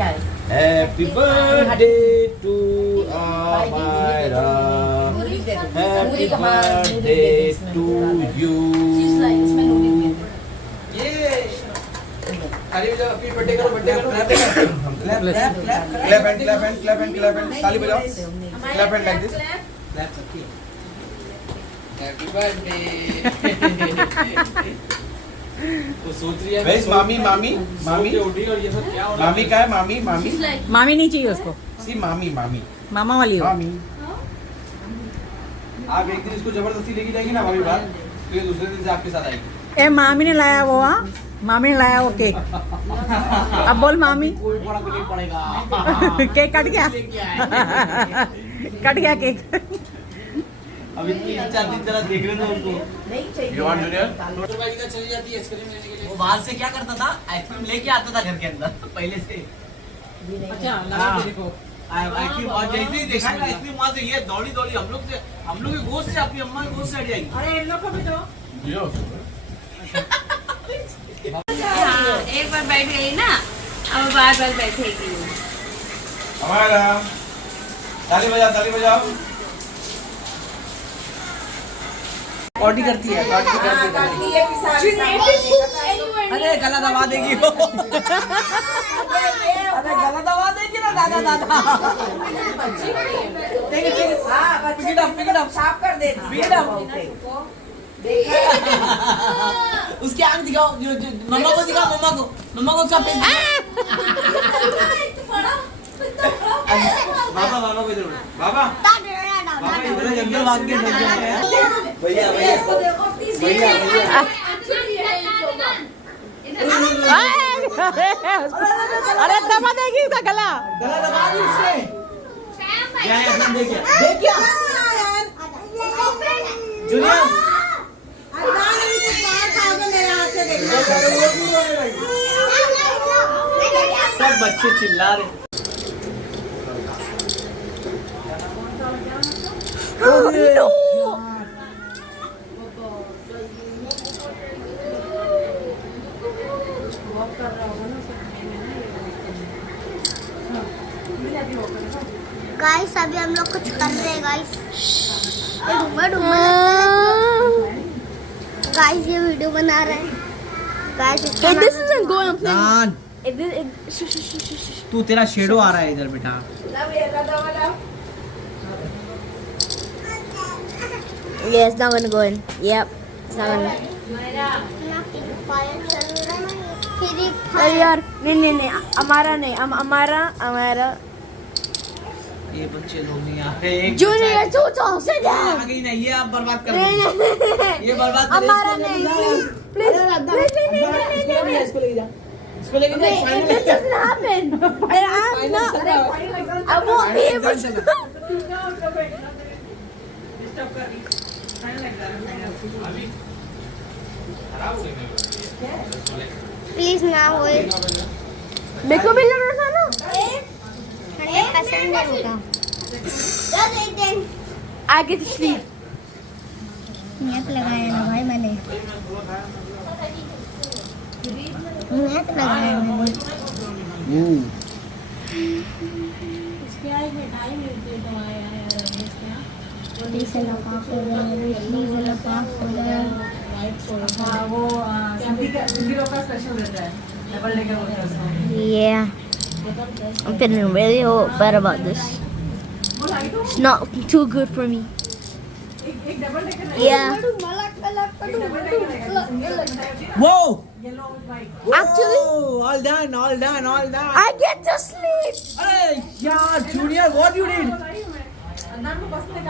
Happy birthday to Amira. Happy birthday to you. ताली बजाओ, happy birthday करो, birthday करो, clap and ताली बजाओ, clap and like this, clap करके, हैप्पी बर्थडे। तो सोच रही है वैसे मामी उठी और ये सब क्या हो रहा है? मामी का है मामी नहीं चाहिए उसको। सी मामी मामा वाली हो। मामी आप एक दिन इसको जबरदस्ती लेके जाएगी ना मामी बात, तो ये दूसरे दिन से आपके साथ आएगी। ए मामी ने लाया वो, हाँ मामी ने लाया वो केक। अब बोल मामी। कोई बड़ा केक पड़ेगा। केक कट गया। कट गया केक। अभी 3-4 दिन तरह देख रहे थे उनको। You want junior? चली जाती है आइसक्रीम लेने के लिए। वो बाहर से क्या करता था, आइसक्रीम लेके आता था घर के अंदर पहले से। अच्छा देखो आइसक्रीम और जैसे ही देखा आइसक्रीम वहाँ से ये दौड़ी हम लोग की गोद से अपनी अम्मा की गोद से हट जाएगी। अरे इन लोग को भी दो। एक बार बैठ गई ना, अब बार बैठेगी। हमारा ताली बजाओ। पार्टी करती है। अरे गला दबा देगी वो। अरे गला दबा देगी ना दादा। पिक अप साफ कर दे। उसकी आंख दिखाओ, मम्मा को दिखाओ, मम्मा को उसका फेस बाबा को जरूर बाबा इधर अंदर भाग के ढक गया। भैया अरे दबा देगी उसका गला दबा दी उसने। देखिए जूनियर सब बच्चे चिल्ला रहे। गाइस अभी हम लोग कुछ कर रहे हैं गाइस। गाइस ये वीडियो बना रहे हैं guys. This isn't going to नान play. तू तेरा शेडो आ रहा है इधर बेटा। Yeah, it's not gonna go in. Yep, it's not gonna. अरे यार नहीं हमारा नहीं, हमारा ये बच्चे लोग नहीं आ रहे। जूनियर तू तो से जा। आ गई ना, ये आप बर्बाद कर रहे। ये बर्बाद कर हमारा नहीं, प्लीज इसको लेके जा। इसको लेके जा। It doesn't happen. I'm not. I won't be able to. Please ना होए। मेरे को भी लग रहा था ना। 100% होगा। I get to sleep. Net लगाया ना भाई मैंने। नेट लगाया मैंने। Yeah. I'm feeling really bad about this. It's not too good for me. Yeah. Whoa! Actually, all done. I get to sleep. Hey, yeah, Junior, what you did?